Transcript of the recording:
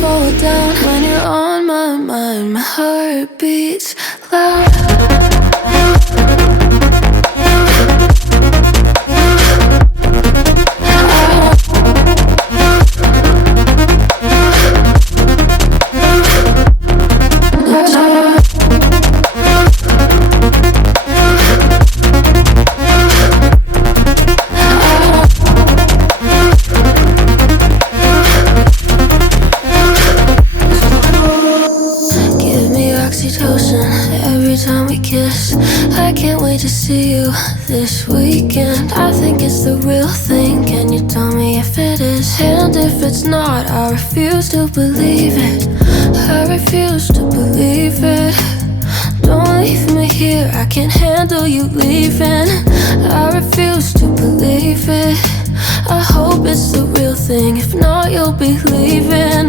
fall down when you're on my mind. My heart beats loud. Every time we kiss, I can't wait to see you this weekend. I think it's the real thing. Can you tell me if it is? And if it's not, I refuse to believe it. I refuse to believe it. Don't leave me here, I can't handle you leaving. I refuse to believe it. I hope it's the real thing. If not, you'll be leaving.